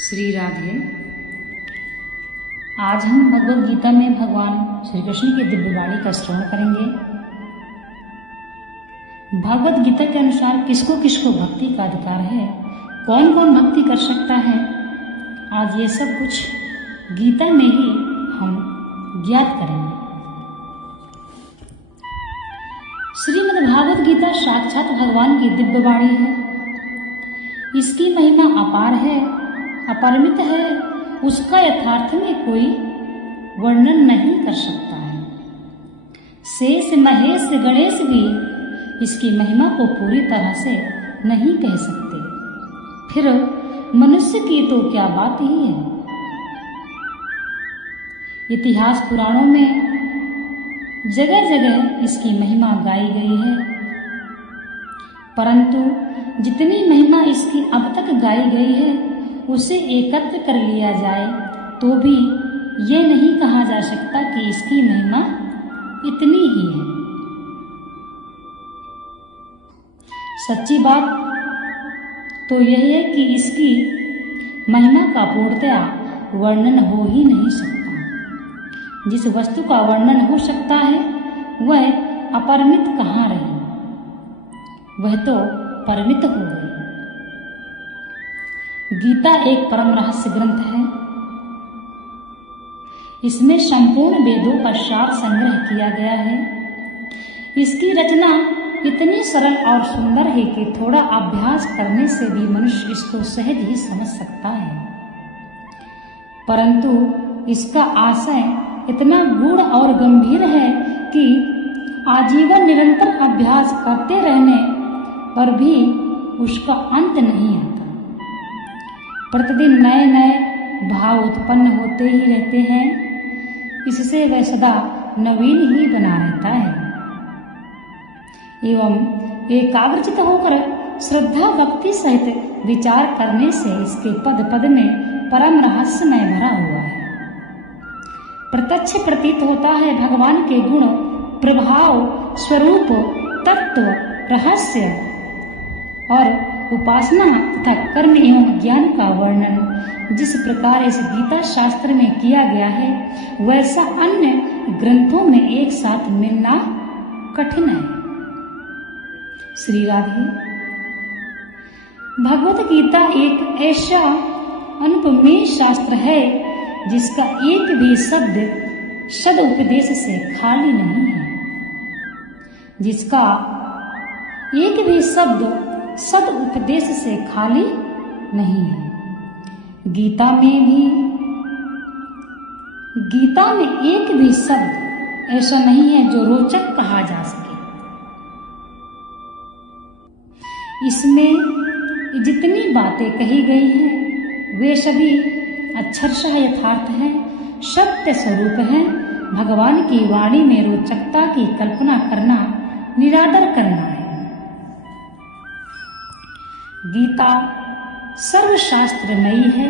श्री राधे। आज हम भगवद गीता में भगवान श्री कृष्ण की दिव्य वाणी का श्रवण करेंगे। भगवद गीता के अनुसार किसको किसको भक्ति का अधिकार है, कौन कौन भक्ति कर सकता है, आज ये सब कुछ गीता में ही हम ज्ञात करेंगे। श्रीमद् भागवत गीता साक्षात भगवान की दिव्य वाणी है। इसकी महिमा अपार है, अपरिमित है, उसका यथार्थ में कोई वर्णन नहीं कर सकता है। शेष महेश गणेश भी इसकी महिमा को पूरी तरह से नहीं कह सकते, फिर मनुष्य की तो क्या बात ही है। इतिहास पुराणों में जगह जगह इसकी महिमा गाई गई है, परंतु जितनी महिमा इसकी अब तक गाई गई है उसे एकत्र कर लिया जाए तो भी ये नहीं कहा जा सकता कि इसकी महिमा इतनी ही है। सच्ची बात तो यह है कि इसकी महिमा का पूर्णतया वर्णन हो ही नहीं सकता। जिस वस्तु का वर्णन हो सकता है वह अपरिमित कहाँ रही, वह तो परिमित हो गई। गीता एक परम रहस्य ग्रंथ है। इसमें संपूर्ण वेदों का सार संग्रह किया गया है। इसकी रचना इतनी सरल और सुंदर है कि थोड़ा अभ्यास करने से भी मनुष्य इसको सहज ही समझ सकता है, परंतु इसका आशय इतना गूढ़ और गंभीर है कि आजीवन निरंतर अभ्यास करते रहने पर भी उसका अंत नहीं आता। प्रतिदिन नए नए भाव उत्पन्न होते ही रहते हैं, इससे वह सदा नवीन ही बना रहता है। एवं एकाग्रचित होकर श्रद्धा भक्ति सहित विचार करने से इसके पद पद में परम रहस्यमय भरा हुआ है। प्रत्यक्ष प्रतीत होता है भगवान के गुण, प्रभाव, स्वरूप, तत्व, रहस्य और उपासना तथा कर्म एवं ज्ञान का वर्णन जिस प्रकार इस गीता शास्त्र में किया गया है वैसा अन्य ग्रंथों में एक साथ मिलना कठिन है। श्री राधे। भगवत गीता एक ऐसा अनुपमेय शास्त्र है जिसका एक भी शब्द सदुपदेश से खाली नहीं है, जिसका एक भी शब्द सद उपदेश से खाली नहीं है। गीता में एक भी शब्द ऐसा नहीं है जो रोचक कहा जा सके। इसमें जितनी बातें कही गई हैं वे सभी अक्षरशः यथार्थ हैं, सत्य स्वरूप हैं। भगवान की वाणी में रोचकता की कल्पना करना निरादर करना है। गीता सर्वशास्त्रमयी है।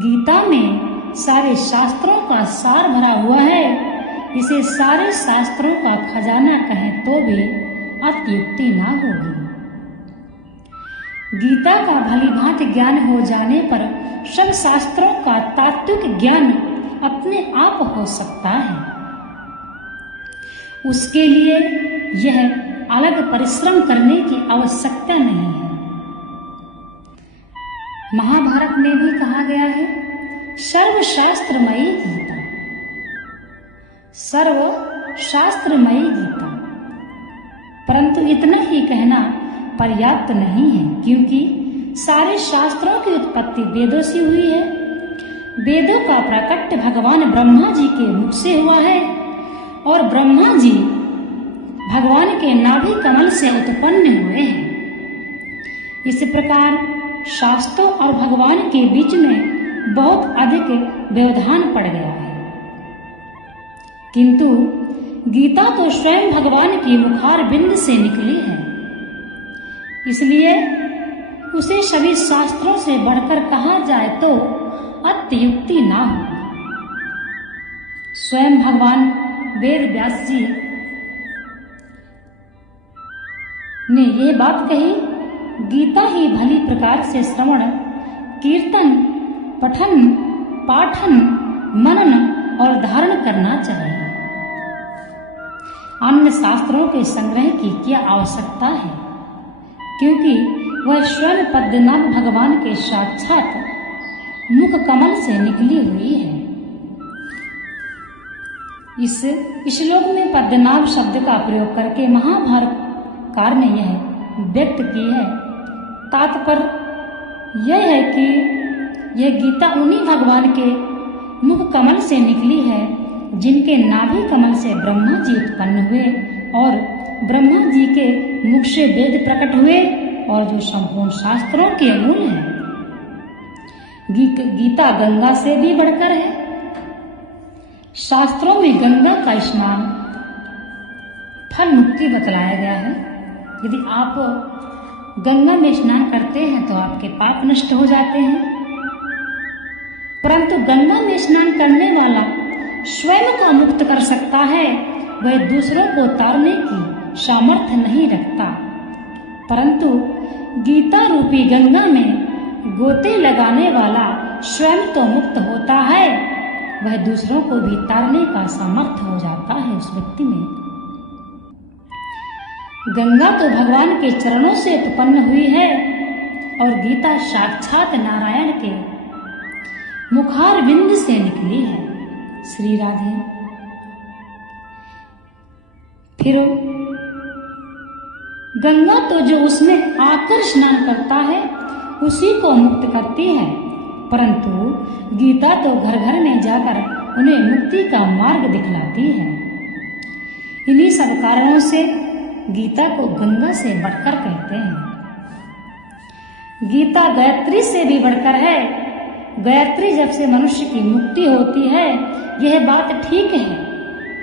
गीता में सारे शास्त्रों का सार भरा हुआ है। इसे सारे शास्त्रों का खजाना कहें तो भी अत्युक्ति ना होगी। गीता का भली भांति ज्ञान हो जाने पर सब शास्त्रों का तात्विक ज्ञान अपने आप हो सकता है। उसके लिए यह अलग परिश्रम करने की आवश्यकता नहीं है। महाभारत में भी कहा गया है सर्वशास्त्रमयी गीता, सर्वशास्त्रमयी गीता, परंतु इतना ही कहना पर्याप्त नहीं है, क्योंकि सारे शास्त्रों की उत्पत्ति वेदों से हुई है। वेदों का प्राकट्य भगवान ब्रह्मा जी के मुख से हुआ है और ब्रह्मा जी भगवान के नाभि कमल से उत्पन्न हुए हैं। इस प्रकार शास्त्रों और भगवान के बीच में बहुत अधिक व्यवधान पड़ गया है, किंतु गीता तो स्वयं भगवान की मुखार बिंद से निकली है, इसलिए उसे सभी शास्त्रों से बढ़कर कहा जाए तो अत्युक्ति ना हो। स्वयं भगवान वेद व्यास जी ने यह बात कही, गीता ही भली प्रकार से श्रवण कीर्तन, पठन, पाठन, मनन और धारण करना चाहिए। अन्य शास्त्रों के संग्रह की क्या आवश्यकता है, क्योंकि वह स्वयं पद्मनाभ भगवान के साक्षात मुख कमल से निकली हुई है। इस श्लोक में पद्मनाभ शब्द का प्रयोग करके महाभारतकार ने यह व्यक्त की है। तात्पर्य यह है कि यह गीता उन्हीं भगवान के मुख कमल से निकली है जिनके नाभि कमल से ब्रह्मा जी उत्पन्न हुए और ब्रह्मा जी के मुख से वेद प्रकट हुए और जो संपूर्ण शास्त्रों के मूल है। गीता गंगा से भी बढ़कर है। शास्त्रों में गंगा का स्नान फल मुक्ति बतलाया गया है। यदि आप गंगा में स्नान करते हैं तो आपके पाप नष्ट हो जाते हैं, परंतु गंगा में स्नान करने वाला स्वयं का मुक्त कर सकता है, वह दूसरों को तारने की सामर्थ्य नहीं रखता। परंतु गीता रूपी गंगा में गोते लगाने वाला स्वयं तो मुक्त होता है, वह दूसरों को भी तारने का सामर्थ्य हो जाता है उस व्यक्ति में। गंगा तो भगवान के चरणों से उत्पन्न हुई है और गीता साक्षात नारायण के मुखार बिंद से निकली है। श्री राधे। फिर गंगा तो जो उसमें आकर स्नान करता है उसी को मुक्त करती है, परंतु गीता तो घर घर में जाकर उन्हें मुक्ति का मार्ग दिखलाती है। इन्हीं सब कारणों से गीता को गंगा से बढ़कर कहते हैं। गीता गायत्री से भी बढ़कर है। गायत्री जब से मनुष्य की मुक्ति होती है यह बात ठीक है,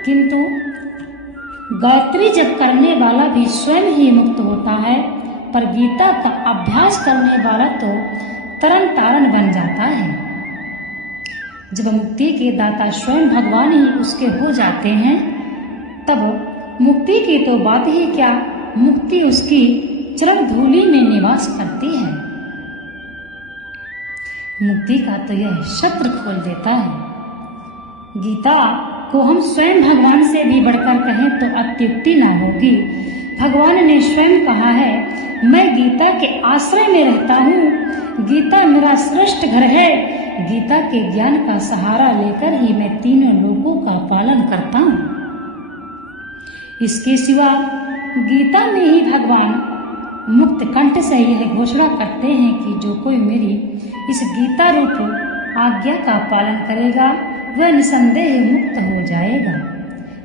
किंतु गायत्री जब करने वाला भी स्वयं ही मुक्त होता है, पर गीता का अभ्यास करने वाला तो तरन तारण बन जाता है। जब मुक्ति के दाता स्वयं भगवान ही उसके हो जाते हैं, तब मुक्ति की तो बात ही क्या, मुक्ति उसकी चरण धूलि में निवास करती है। मुक्ति का तो यह शत्र खोल देता है। गीता को हम स्वयं भगवान से भी बढ़कर कहें तो अत्युक्ति ना होगी। भगवान ने स्वयं कहा है, मैं गीता के आश्रय में रहता हूँ, गीता मेरा श्रेष्ठ घर है। गीता के ज्ञान का सहारा लेकर ही मैं तीनों लोकों का पालन करता हूँ। इसके सिवा गीता में ही भगवान मुक्त कंठ से यह घोषणा करते हैं कि जो कोई मेरी इस गीता रूप आज्ञा का पालन करेगा वह निसंदेह मुक्त हो जाएगा।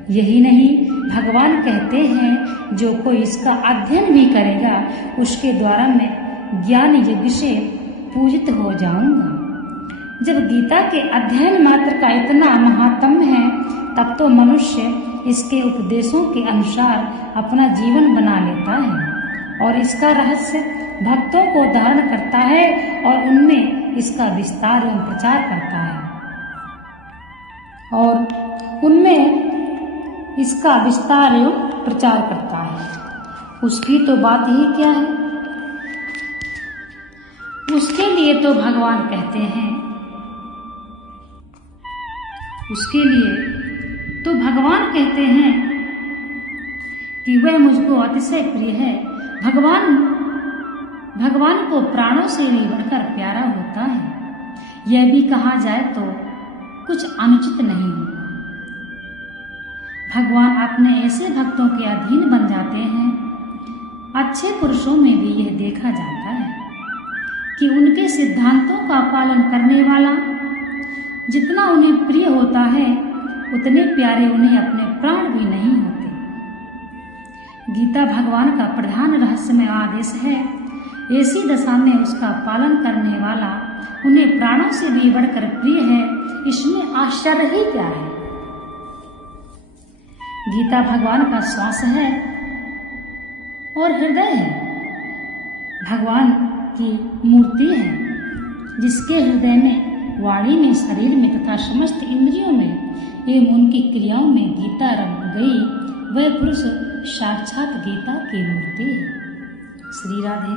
यही नहीं, भगवान कहते हैं जो कोई इसका अध्ययन भी करेगा उसके द्वारा मैं ज्ञान यज्ञ से पूजित हो जाऊंगा। जब गीता के अध्ययन मात्र का इतना महात्म्य है, तब तो मनुष्य इसके उपदेशों के अनुसार अपना जीवन बना लेता है और इसका रहस्य भक्तों को धारण करता है और उनमें इसका विस्तार एवं प्रचार करता है और उनमें इसका विस्तार एवं प्रचार करता है। उसकी तो बात ही क्या है। उसके लिए तो भगवान कहते हैं, उसके लिए तो भगवान कहते हैं कि वह मुझको अतिशय प्रिय है। भगवान को प्राणों से भी बढ़कर प्यारा होता है। यह भी कहा जाए तो कुछ अनुचित नहीं होगा। भगवान अपने ऐसे भक्तों के अधीन बन जाते हैं। अच्छे पुरुषों में भी यह देखा जाता है कि उनके सिद्धांतों का पालन करने वाला जितना उन्हें प्रिय होता है, उतने प्यारे उन्हें अपने प्राण भी नहीं होते। गीता भगवान का प्रधान रहस्यमय आदेश है। ऐसी दशा में उसका पालन करने वाला उन्हें प्राणों से भी बढ़कर प्रिय है। इसमें आश्चर्य ही क्या है। गीता भगवान का श्वास है और हृदय है। भगवान की मूर्ति है जिसके हृदय में, वाणी में, शरीर में तथा समस्त इंद्रियों में एवं उनकी क्रियाओं में गीता रंग गई, वह पुरुष साक्षात गीता की मूर्ति है। श्री राधे।